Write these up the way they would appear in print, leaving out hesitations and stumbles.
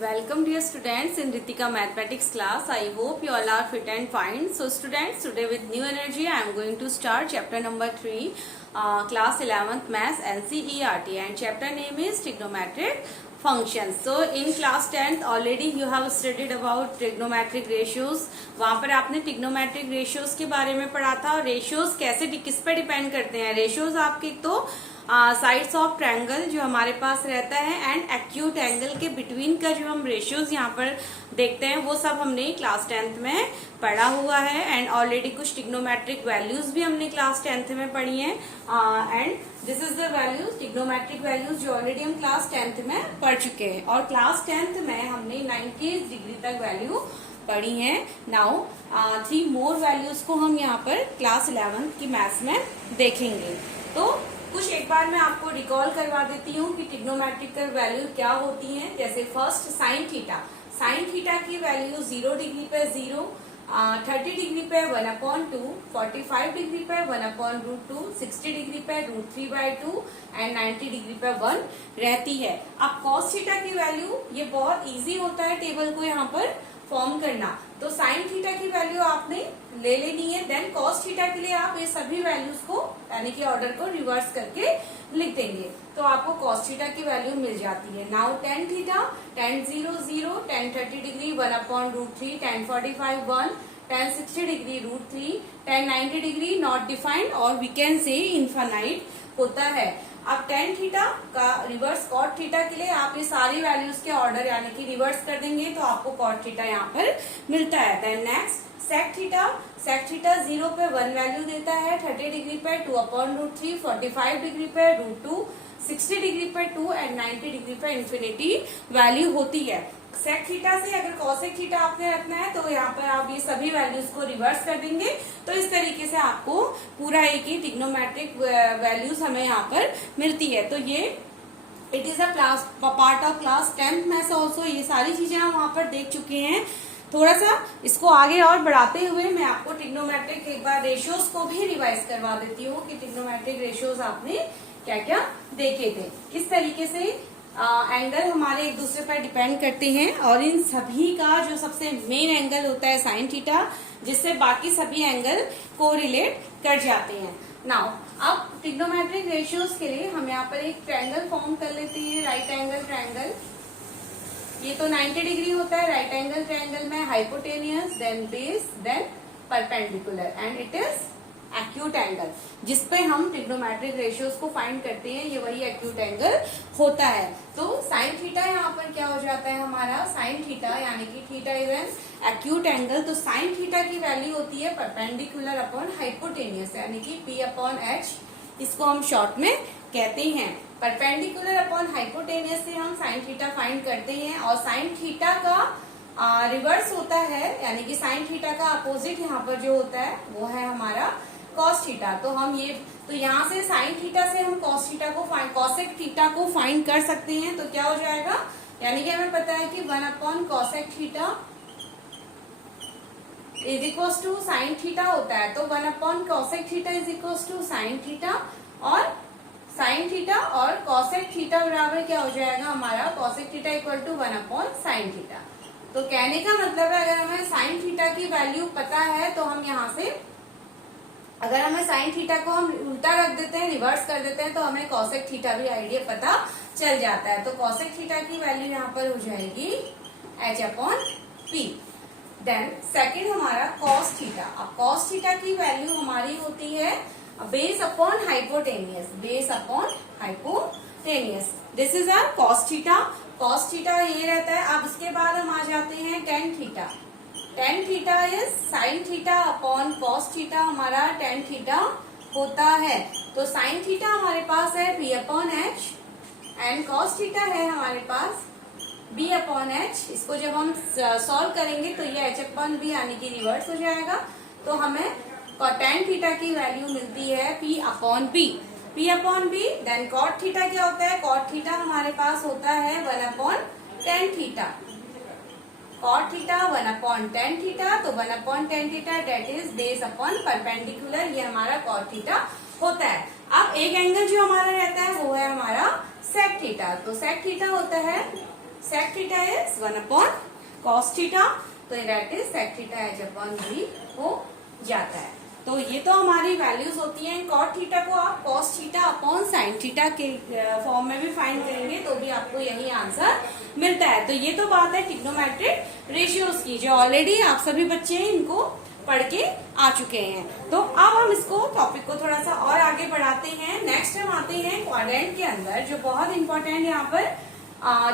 Welcome dear students in Ritika mathematics class. I hope you all are fit and fine. So students, today with new energy I am going to start chapter number 3, class 11th maths NCERT, and chapter name is trigonometric functions. So in class 10th already you have studied about trigonometric ratios. वहाँ पर आपने trigonometric ratios के बारे में पढ़ा था. ratios कैसे किस पे डिपेंड करते हैं. ratios आपके तो साइड्स ऑफ ट्रायंगल जो हमारे पास रहता है एंड एक्यूट एंगल के बिटवीन का जो हम रेशियोज यहाँ पर देखते हैं वो सब हमने क्लास 10th में पढ़ा हुआ है. एंड ऑलरेडी कुछ ट्रिग्नोमेट्रिक वैल्यूज भी हमने क्लास 10th में पढ़ी हैं. And this is the values, trigonometric values जो ऑलरेडी हम क्लास 10th में पढ़ चुके हैं. और क्लास 10th में हमने 90 डिग्री तक वैल्यू पढ़ी है. नाउ 3 मोर वैल्यूज को हम यहाँ पर क्लास 11th की मैथ्स में देखेंगे. तो कुछ एक बार मैं आपको रिकॉल करवा देती हूँ कि ट्रिग्नोमेट्रिकल वैल्यू क्या होती हैं. जैसे first sine theta. Sine theta की वैल्यू 0 डिग्री पे 0, 30 डिग्री पे 1/2, 45 डिग्री पे 1/√2, 60 डिग्री पे √3/2 एंड 90 डिग्री पे 1 रहती है. अब कॉस थीटा की वैल्यू ये बहुत इजी होता है टेबल को यहाँ पर फॉर्म करना. तो साइन थीटा की वैल्यू आपने ले लेनी है. देन कॉस थीटा के लिए आप ये सभी वैल्यूज को यानी कि ऑर्डर को रिवर्स करके लिख देंगे तो आपको कॉस थीटा की वैल्यू मिल जाती है. Now tan theta, tan 0 0, tan 30 degree 1/√3, tan 45 1, tan 60 degree √3, tan 90 degree not defined और वी कैन से इनफाइनाइट होता है. अब tan थीटा का रिवर्स cot थीटा के लिए आप ये सारी वैल्यूज के ऑर्डर यानी कि रिवर्स कर देंगे तो आपको cot थीटा यहाँ पर मिलता है. Then next sec theta. sec theta 0 पे 1 वैल्यू देता है, 30 डिग्री पे 2/√3, 45 डिग्री पे √2, 60 डिग्री पे 2 एंड 90 डिग्री पे इंफिनिटी वैल्यू होती है. सेक थीटा से अगर कॉसेक थीटा आपने रखना है तो यहाँ पर आप ये सभी वैल्यूज को रिवर्स कर देंगे तो इस तरीके से आपको पूरा एक ही ट्रिग्नोमेट्रिक वैल्यूज हमें यहाँ पर मिलती है. तो ये it is a class part of class 10th maths also. ये सारी चीजें हम वहाँ पर देख चुके हैं. थोड़ा सा इसको आगे और बढ़ाते हुए मैं आपको ट्रिग्नोमेट्रिक एक बार रेशियोज को भी रिवाइज करवा देती हूँ कि ट्रिग्नोमेट्रिक रेशियोज आपने क्या क्या देखे थे, किस तरीके से एंगल हमारे एक दूसरे पर डिपेंड करते हैं. और इन सभी का जो सबसे मेन एंगल होता है साइन थीटा, जिससे बाकी सभी एंगल कोरिलेट कर जाते हैं. नाउ अब ट्रिग्नोमेट्रिक रेशियोज के लिए हम यहाँ पर एक ट्रायंगल फॉर्म कर लेते हैं. Right angle triangle. ये तो 90 डिग्री होता है. राइट एंगल ट्रायंगल में hypotenuse, then base, then perpendicular and it is acute angle. जिसपे हम ट्रिग्नोमेट्रिक रेशियोज को फाइंड करते हैं ये वही एक्यूट एंगल होता है. तो साइन थीटा यहाँ पर क्या हो जाता है हमारा साइन थीटा यानी कि theta is an acute angle. तो साइन थीटा की वैल्यू होती है परपेंडिकुलर अपॉन हाइपोटेनियस यानी कि P/H. इसको हम शॉर्ट में कहते हैं. परपेंडिकुलर अपॉन हाइपोटेनियस से हम साइन थीटा फाइंड करते हैं और साइन थीटा का रिवर्स होता है यानी कि साइन थीटा का अपोजिट यहाँ पर जो होता है वो है हमारा कॉस थीटा. तो हम ये तो यहाँ से साइन थीटा से हम कॉस थीटा को कॉसेक थीटा को फाइंड कर सकते हैं. तो क्या हो जाएगा यानी कि हमें पता है कि 1/cosec theta is equal to sine theta होता है. तो 1/cosec theta is equal to sine theta और साइन थीटा और कॉसेक थीटा बराबर क्या हो जाएगा हमारा cosec theta equal to 1/sin theta. तो कहने का मतलब है अगर हमें साइन थीटा की वैल्यू पता है तो हम यहाँ से अगर हमें साइन थीटा को हम उल्टा रख देते हैं, रिवर्स कर देते हैं तो हमें कॉसेक थीटा भी आइडिया पता चल जाता है. तो कॉसेक थीटा की वैल्यू यहाँ पर हो जाएगी H/P. देन सेकंड हमारा कॉस थीटा. अब कॉस थीटा की वैल्यू हमारी होती है base upon hypotenuse. Base upon hypotenuse. This is our cos theta. Cos theta ये रहता है. अब इसके बाद हम आ जाते हैं tan theta. Tan theta is sine theta upon cos theta. हमारा टेन थीटा होता है. तो साइन थीटा हमारे पास है P/H एंड कॉस थीटा है हमारे पास B/H. इसको जब हम सॉल्व करेंगे तो ये H/B यानी कि रिवर्स हो जाएगा. तो हमें टेन थीटा की वैल्यू मिलती है P/B. P/B. Then cot theta क्या होता है. कॉट थीटा हमारे पास होता है 1/tan theta. Cot theta 1/tan theta. तो 1/tan theta that is base upon perpendicular. ये हमारा कॉट थीटा होता है. अब एक एंगल जो हमारा रहता है वो है हमारा सेक थीटा. तो सेक थीटा होता है sec theta is 1 upon cos theta, तो that is sec theta H upon v हो जाता है। तो ये तो हमारी वैल्यूज होती हैं। cot थीटा को आप cos theta upon sin theta के फॉर्म में भी फाइंड करेंगे तो भी आपको यही आंसर मिलता है। तो ये तो बात है ट्रिग्नोमेट्रिक रेशियोज की, जो ऑलरेडी आप सभी बच्चे हैं इनको पढ़ के आ चुके हैं। तो अब हम इसको टॉपिक को थोड़ा सा और आगे बढ़ाते हैं। नेक्स्ट हम आते हैं क्वाड्रेंट के अंदर, जो बहुत इंपॉर्टेंट यहाँ पर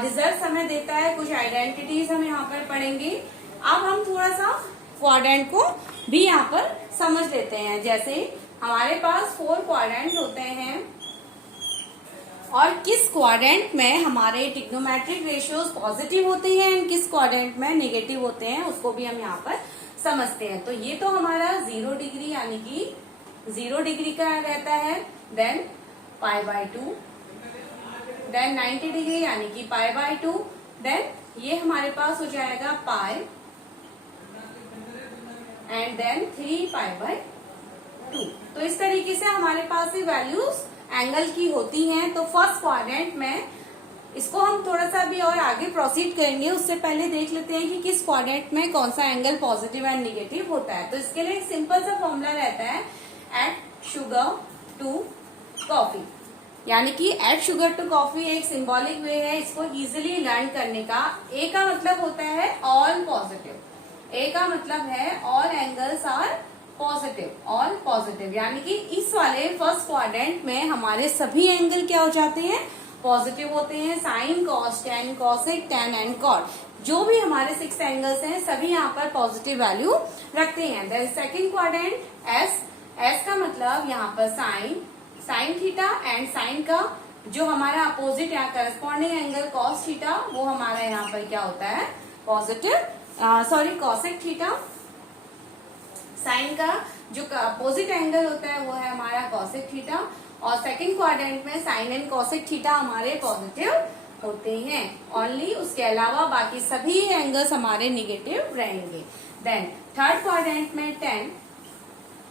रिजल्ट हमें देता है। कुछ आइडेंटिटीज हम यहाँ पर पढ़ेंगे। अब हम थोड़ा सा क्वाड्रेंट को भी यहाँ पर समझ लेते हैं। जैसे हमारे पास 4 क्वाड्रेंट होते हैं और किस क्वाड्रेंट में हमारे ट्रिग्नोमेट्रिक रेशियोज पॉजिटिव होते हैं एंड किस क्वाड्रेंट में नेगेटिव होते हैं, उसको भी हम यहाँ पर समझते हैं। तो ये तो हमारा 0 डिग्री यानी कि 0 डिग्री का रहता है, देन π/2, देन 90 डिग्री यानी कि π/2, देन ये हमारे पास हो जाएगा पाई एंड देन 3π/2। तो इस तरीके से हमारे पास ये वैल्यूज एंगल की होती हैं। तो फर्स्ट क्वाड्रेंट में इसको हम थोड़ा सा भी और आगे प्रोसीड करेंगे, उससे पहले देख लेते हैं कि किस क्वाड्रेंट में कौन सा एंगल पॉजिटिव एंड निगेटिव होता है। तो इसके लिए एक सिंपल सा फॉर्मूला रहता है, एड शुगर टू कॉफी, यानी कि एड शुगर टू कॉफी एक सिंबॉलिक वे है इसको इजीली लर्न करने का। ए का मतलब होता है ऑल पॉजिटिव, ए का मतलब है all angles are positive, all positive, यानी कि इस वाले फर्स्ट क्वाड्रेंट में हमारे सभी एंगल क्या हो जाते हैं, पॉजिटिव होते हैं। Sine, cos, tan, cosec, tan and cot, जो भी हमारे 6 एंगल्स हैं सभी यहाँ पर पॉजिटिव वैल्यू रखते हैं। Then second quadrant S, S का मतलब यहाँ पर sine, sine theta and sine का जो हमारा अपोजिट या करस्पॉन्डिंग एंगल कॉस थीटा, वो हमारा यहाँ पर क्या होता है, पॉजिटिव, कॉसेक थीटा। साइन का जो अपोजिट एंगल होता है वो है हमारा कॉसेक थीटा, और सेकंड क्वाड्रेंट में साइन एंड कॉसेक थीटा हमारे पॉजिटिव होते हैं ओनली, उसके अलावा बाकी सभी एंगल्स हमारे निगेटिव रहेंगे। देन थर्ड क्वाड्रेंट में tan,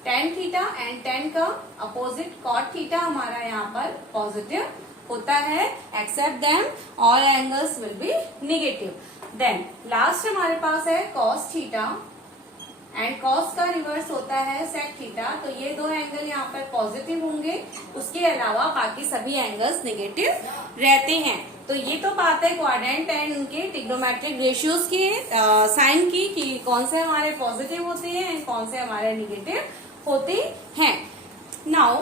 tan theta and tan का अपोजिट कॉट थीटा हमारा यहाँ पर पॉजिटिव होता है, except them all angles will be negative. Then last हमारे पास है कॉस थीटा एंड कॉस का रिवर्स होता है सेक थीटा, तो ये दो एंगल यहाँ पर पॉजिटिव होंगे, उसके अलावा बाकी सभी एंगल्स नेगेटिव रहते हैं। तो ये तो बात है क्वाड्रेंट एंड उनके ट्रिग्नोमेट्रिक रेशियोज के साइन की, कि कौन से हमारे पॉजिटिव होते हैं एंड कौन से हमारे नेगेटिव होते हैं। नाउ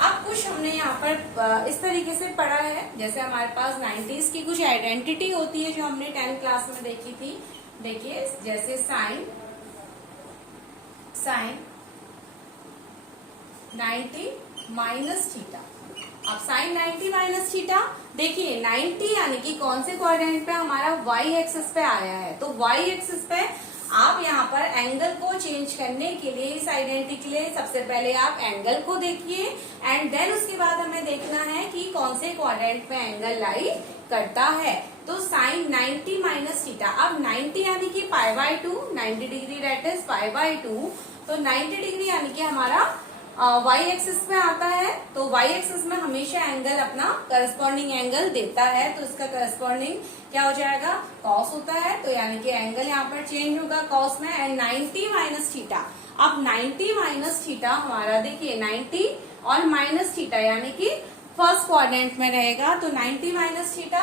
अब कुछ हमने यहाँ पर इस तरीके से पढ़ा है, जैसे हमारे पास 90s की कुछ आइडेंटिटी होती है जो हमने 10th क्लास में देखी थी। देखिए जैसे साइन 90 माइनस थीटा। अब साइन 90 माइनस थीटा, देखिए 90 यानी कि कौन से क्वाड्रेंट पे हमारा y एक्सिस पे आया है, तो y एक्सिस पे आप यहाँ पर एंगल को चेंज करने के लिए इस आइडेंटिटी के लिए सबसे पहले आप एंगल को देखिए एंड देन उसके बाद हमें देखना है कि कौन से क्वाड्रेंट पे एंगल लाई करता है। तो साइन 90 माइनस थीटा, अब 90 यानी कि π/2, 90 डिग्री दैट इज π/2, तो 90 डिग्री यानी कि हमारा y एक्सिस में आता है, तो y एक्सिस में हमेशा एंगल अपना करस्पॉन्डिंग एंगल देता है, तो इसका करस्पॉन्डिंग क्या हो जाएगा, कॉस होता है, तो यानी कि एंगल यहाँ पर चेंज होगा कॉस में। एंड 90 माइनस थीटा, अब 90 माइनस थीटा हमारा देखिए 90 और माइनस थीटा यानी कि फर्स्ट क्वाड्रेंट में रहेगा, तो 90 माइनस थीटा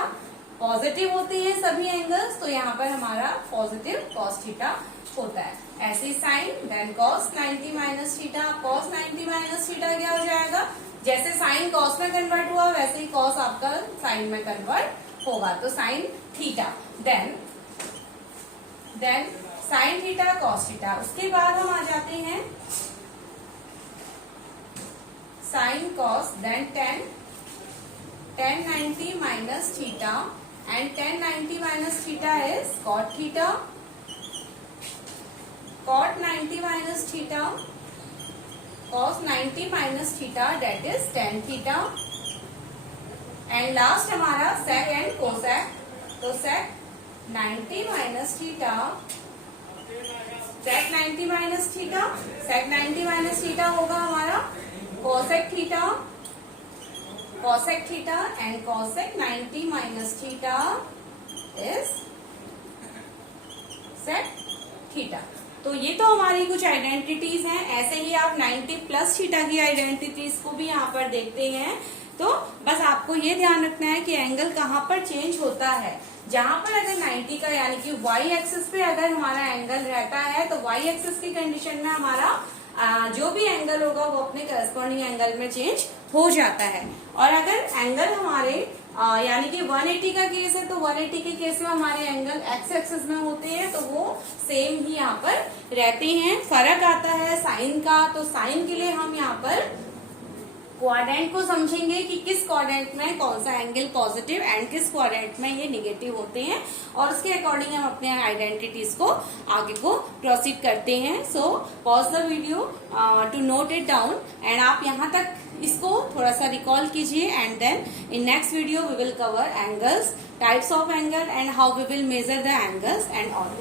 पॉजिटिव होते हैं सभी एंगल्स, तो यहाँ पर हमारा पॉजिटिव कॉस थीटा होता है। ऐसे sine then cos 90 minus theta, cos 90 minus theta क्या हो जाएगा, जैसे साइन कॉस में कन्वर्ट हुआ वैसे ही कॉस आपका साइन में कन्वर्ट होगा, तो sine theta. Then sine theta cos theta, उसके बाद हम आ जाते हैं sine cos, then tan 90 minus theta and tan 90 minus theta is cot theta, cot 90 minus theta, cos 90 minus theta that is tan theta, and last हमारा sec and cosec, तो sec 90 minus theta, sec 90 minus theta, sec 90 minus theta होगा हमारा cosec theta, cosec theta and cosec 90 minus theta is theta. तो ये तो हमारी कुछ identities हैं। ऐसे ही आप 90 प्लस थीटा की आइडेंटिटीज को भी यहाँ पर देखते हैं। तो बस आपको ये ध्यान रखना है कि एंगल कहाँ पर चेंज होता है। जहां पर अगर 90 का यानी कि वाई एक्सिस पे अगर हमारा एंगल रहता है तो वाई एक्सिस की कंडीशन में हमारा जो भी एंगल होगा वो अपने करस्पॉन्डिंग एंगल में चेंज हो जाता है। और अगर एंगल हमारे यानी कि 180 का केस है तो 180 के केस में हमारे एंगल एक्स एक्सिस में होते हैं, तो वो सेम ही यहाँ पर रहते हैं। फर्क आता है साइन का, तो साइन के लिए हम यहाँ पर क्वाड्रेंट को समझेंगे कि किस क्वाड्रेंट में कौन सा एंगल पॉजिटिव एंड किस क्वाड्रेंट में ये निगेटिव होते हैं, और उसके अकॉर्डिंग हम अपने आइडेंटिटीज को आगे को प्रोसीड करते हैं। So pause the video to note it down, and आप यहाँ तक इसको थोड़ा सा रिकॉल कीजिए, and then in next video we will cover angles, types of angle and how we will measure the angles and all.